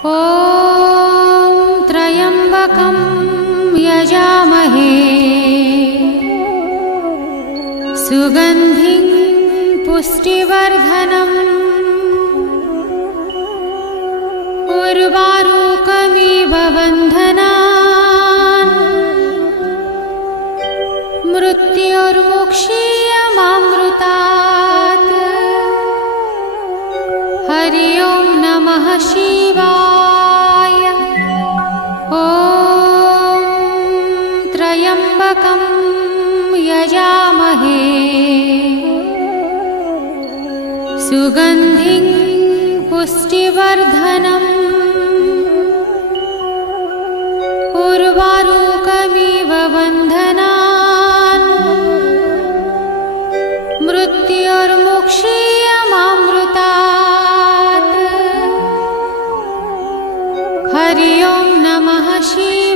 ॐ त्र्यम्बकं यजामहे सुगन्धिं पुष्टिवर्धनम् उर्वारुकमिव बन्धनान् मृत्योर्मुक्षीयमामृतात्। हरि ओं नमः शिवाय। ॐ त्र्यम्बकं यजामहे सुगन्धिं पुष्टिवर्धनम् उर्वारुकमिव बन्धनान् मृत्योर्मुक्षीयमामृतात्। हरि ओं नमः शिवाय।